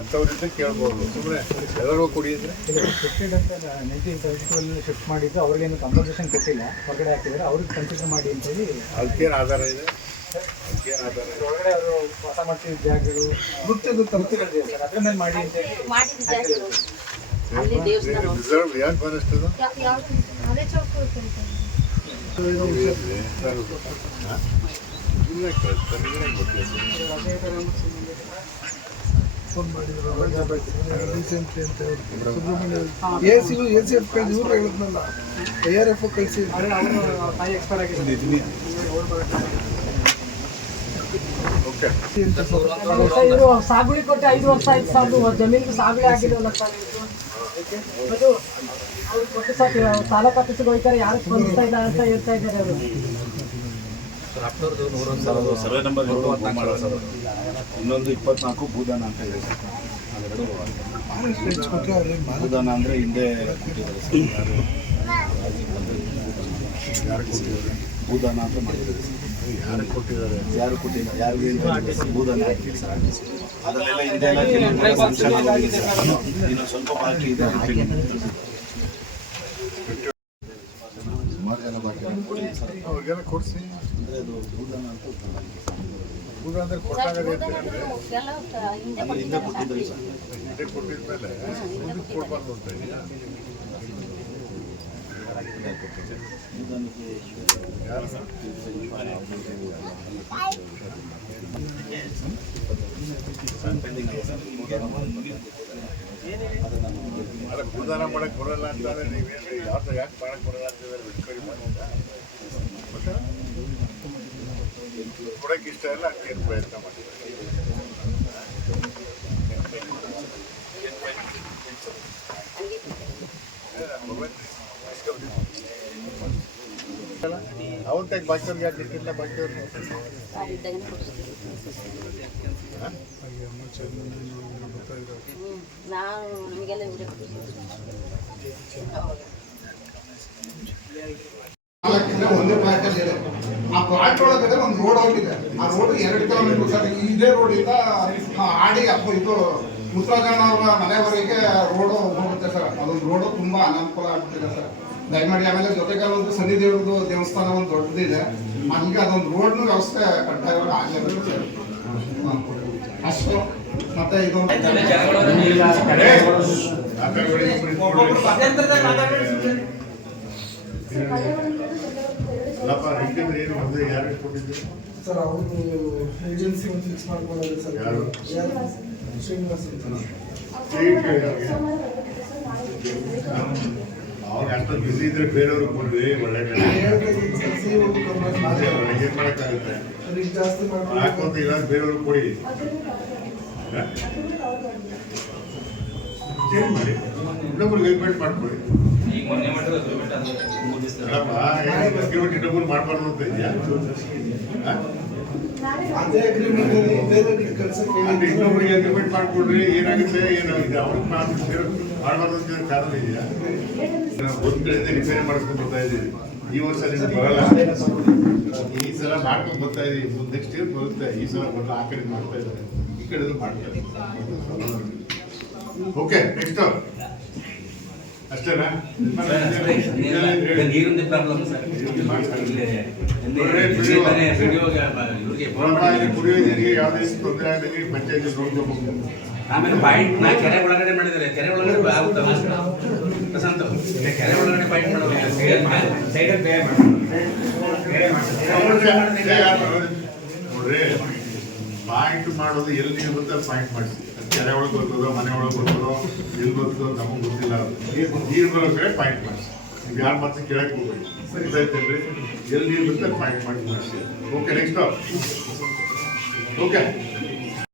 ಅಂತವ್ರಿಂದ ಕೇಳ್ಬೋದು. ಸುಮ್ಮನೆ ಎಲ್ಲರಿಗೂ ಕೊಡಿ ಅಂದರೆ ಶಿಫ್ಟ್ ಮಾಡಿದ್ದು ಅವ್ರಿಗೇನು ಕಂಪನ್ಸೇಷನ್ ಕೊಟ್ಟಿಲ್ಲ, ಹೊರಗಡೆ ಹಾಕಿದರೆ ಅವ್ರಿಗೆ ಕನ್ಸಿಡರ್ ಮಾಡಿ ಅಂತೇಳಿ. ಅದಕ್ಕೇನು ಆಧಾರ ಇದೆ? ಹೊರಗಡೆ ಅವರು ವಾಸ ಮಾಡ್ತಿದ್ದ ಜಾಗಗಳು ಗೊತ್ತಿದೆ ಸರ್, ಅದ್ರ ಮೇಲೆ ಮಾಡಿ ಅಂತೇಳಿ. ರಿಸರ್ವ್ ಯಾಕೆ ಫಾರೆಸ್ಟ್ ಅದು? ACF ಕಳಿಸಿ ಇವ್ರು ಹೇಳಿದ್ನಲ್ಲ, ARF ಕಳಿಸಿ ತಾಯಿ ಎಕ್ಸ್ಪೈರ್ ಆಗಿದೆ. ಇವರು ಸಾಗುವಳಿ ಕೊಟ್ಟು 5 ವರ್ಷ ಆಯ್ತು ಸಾಕು, ಜಮೀನಿಗೆ ಸಾಗುವಳಿ ಆಗಿರೋಲ್ಲ ಸರ್. ಅದು ಅವ್ರು ಕೊಟ್ಟು ತಾಲೂಕು ಆಫೀಸಿಗೆ ಹೋಗ್ತಾರೆ, ಯಾರು ಸ್ಪಂದಿಸ್ತಾ ಇಲ್ಲ ಅಂತ ಹೇಳ್ತಾ ಇದ್ದಾರೆ ಅವರು. ಸರ್ವೆ ನಂಬರ್ ಇನ್ನೊಂದು 24 ಭೂದಾನ ಅಂತ ಇದೆ ಸರ್. ಅವೆರಡು ಭೂದಾನ ಅಂದರೆ ಹಿಂದೆ ಭೂದಾನ ಅಂತ ಮಾಡಿದ್ದಾರೆ ಸರ್. ಯಾರು ಕೊಟ್ಟಿಲ್ಲ, ಯಾರಿಗೂ ಭೂದಾನ ಆಗ್ತಿದೆ ಸರ್. ಅದರಲ್ಲೆಲ್ಲ ಹಿಂದೆ ಇನ್ನೊಂದು ಸ್ವಲ್ಪ ಬಾಕಿ ಇದೆ. ಸುಮಾರು ಜನ ಬಾಕಿ ಅವ್ರಿಗೆಲ್ಲ ಕೊಡಿಸಿ. ಅಂದರೆ ಅದು ಭೂದಾನ ಅಂತ ಭೂದ ಅಂದರೆ ಕೊಟ್ಟಾಗದೆ ಅಂದರೆ ಹಿಂದೆ ಕೊಟ್ಟಿದ್ರಿ ಸರ್. ಹಿಂದೆ ಕೊಟ್ಟಿದ ಮೇಲೆ ಮುಂದಕ್ಕೆ ಕೊಡಬಾರ್ದು ಅಂತ ಇದೆಯಾ? ಯಾರು ಅಲ್ಲ, ಭೂದಾನ ಮಾಡಕ್ಕೆ ಬರೋಲ್ಲ ಅಂತಂದರೆ ನೀವೇನು ಯಾವ್ದು ಯಾಕೆ ಮಾಡಕ್ಕೆ ಬರೋಲ್ಲ ಅಂತಂದರೆ ಎನ್ಕ್ವೈರಿ ಮಾಡಿದ ಕೊಡೋಕ್ಕೆ ಇಷ್ಟ ಇಲ್ಲ, ಅದಕ್ಕೇನು ಪ್ರಯತ್ನ ಮಾಡಿದ್ದಾರೆ. ಅವತ್ತಾಗ ಬಾಕಿಯವ್ರಿಗೆ ಯಾಕೆ ಇಟ್ಟಿಲ್ಲ? ಬಾಕಿಯವ್ರಿಗೆ ಒಂದೇ ಪ್ಲಾಟಲ್ಲಿ ಇದೆ. ಆ ಪ್ಲಾಟ್ ಒಳಗಡೆ ಒಂದು ರೋಡ್ ಹೋಗಿದೆ. ಆ ರೋಡ್ 2 ಕಿಲೋಮೀಟರ್ ಸರ್. ಇದೇ ರೋಡಿಂದ ಆಡಿ ಇದು ಮುತ್ತರಾಜಣ್ಣ ಅವರ ಮನೆವರೆಗೆ ರೋಡು ಹೋಗುತ್ತೆ ಸರ್. ಅದೊಂದು ರೋಡು ತುಂಬ ಅನಾನುಕೂಲ ಆಗ್ಬಿಟ್ಟಿದೆ ಸರ್. ದಯಮಾಡಿ ಆಮೇಲೆ ಜೊತೆಗೆ ಒಂದು ಶನಿ ದೇವ್ರದ್ದು ದೇವಸ್ಥಾನ ಒಂದು ದೊಡ್ಡದಿದೆ, ಅಲ್ಲಿಗೆ ಅದೊಂದು ರೋಡ್ನ ವ್ಯವಸ್ಥೆ ಕಡ್ಡಾಯವಾಗಿ ಆಗಲೇಬೇಕು ಸರ್. ಅಷ್ಟು ಮತ್ತೆ ಇದೊಂದು ಏನು ಒಂದು ಯಾರು ಕೊಟ್ಟಿದ್ದು ಸರ್? ಅವ್ರದ್ದು ಏಜೆನ್ಸಿ ಒಂದು ಫಿಕ್ಸ್ ಮಾಡ್ಕೊಳ್ಳೋದು ಸರ್. ಯಾರು? ಶ್ರೀನಿವಾಸ್ ಅಂತ. ಅವಾಗ ಅಷ್ಟೊಂದು ಬಿಸಿ ಇದ್ರೆ ಬೇರೆಯವ್ರಿಗೆ ಕೊಡ್ರಿ, ಒಳ್ಳೆ ಏನ್ ಮಾಡಕ್ಕಾಗುತ್ತೆ? ಜಾಸ್ತಿ ಹಾಕೊಂತ ಇಲ್ಲ, ಬೇರೆಯವ್ರಿಗೆ ಕೊಡಿ. ಚೇಂಜ್ ಮಾಡಿ, ಇನ್ನೊಬ್ರಿಗೆ ವೇಟ್ಮೆಂಟ್ ಮಾಡ್ಕೊಳ್ಳಿ. ಅಗ್ರಿಮೆಂಟ್ ಇನ್ನೊಬ್ರು ಮಾಡಬಾರ್ದು ಅಂತ ಇದೆಯಾ? ಇನ್ನೊಬ್ರಿಗೆ ಅಗ್ರಿಮೆಂಟ್ ಮಾಡ್ಕೊಡ್ರಿ, ಏನಾಗುತ್ತೆ ಏನಾಗಿದೆ ಅವ್ರಿಗೆ ಮಾಡಬಾರ್ದು ಅಂತ ಕಾರಣ ಇದೆಯಾ? ಒಂದ್ ಕಡೆಯಿಂದ ರಿಪೇರಿ ಮಾಡಿಸ್ಕೊಂಡು ಬರ್ತಾ ಇದ್ದೀವಿ. ಈ ವರ್ಷ ನಿಮ್ಗೆ ಬರಲ್ಲ, ಈ ಸಲ ಮಾಡ್ಕೊಂಡು ಬರ್ತಾ ಇದೀವಿ. ನೆಕ್ಸ್ಟ್ ಇಯರ್ ಬರುತ್ತೆ. ಈ ಸಲ ಬರಲ್ಲ, ಆ ಕಡೆ ಮಾಡ್ತಾ ಇದ್ದಾರೆ, ಈ ಕಡೆ ಮಾಡ್ತಾರೆ. ಓಕೆ, ನೆಕ್ಸ್ಟ್ ಅಷ್ಟೇನಾ? ನೀರಿನ ಪ್ರಾಬ್ಲಮ್ ಸರ್. ಕುಡಿಯೋ ನೀರಿಗೆ ಯಾವುದೇ ತೊಂದರೆ ಆಗದಂಗೆ ಪಂಚಾಯತ್ ನೋಡ್ಕೋಬೇಕು. ಆಮೇಲೆ ಪಾಯಿಂಟ್ ನಾ ಕೆರೆ ಒಳಗಡೆ ಮಾಡಿದ್ದಾರೆ, ಕೆರೆ ಒಳಗಡೆ ಆಗುತ್ತೆ ಪ್ರಶಾಂತ್, ಕೆರೆ ಒಳಗಡೆ ಪಾಯಿಂಟ್ ಮಾಡೋದು ನೋಡ್ರಿ. ಪಾಯಿಂಟ್ ಮಾಡೋದು ಎಲ್ಲಿ ನೀರು ಬರ್ತದೆ ಪಾಯಿಂಟ್ ಮಾಡಿಸಿ. ಕೆರೆ ಒಳಗೆ ಬರ್ತದೋ ಮನೆ ಒಳಗೆ ಬರ್ತದೋ ಎಲ್ಲಿ ಬರ್ತದೋ ನಮಗೆ ಗೊತ್ತಿಲ್ಲ. ನೀರು ಬರೋ ಕಡೆ ಪಾಯಿಂಟ್ ಮಾಡಿಸಿ. ನೀವು ಯಾರು ಮತ್ತೆ ಕೇಳಕ್ಕೆ ಹೋಗ್ಬೇಡಿ, ಗೊತ್ತಾಯ್ತೇನ್ರಿ? ಎಲ್ಲಿ ನೀರು ಬರ್ತದೆ ಪಾಯಿಂಟ್ ಮಾಡಿ ಮಾಡಿಸಿ. Okay, next okay.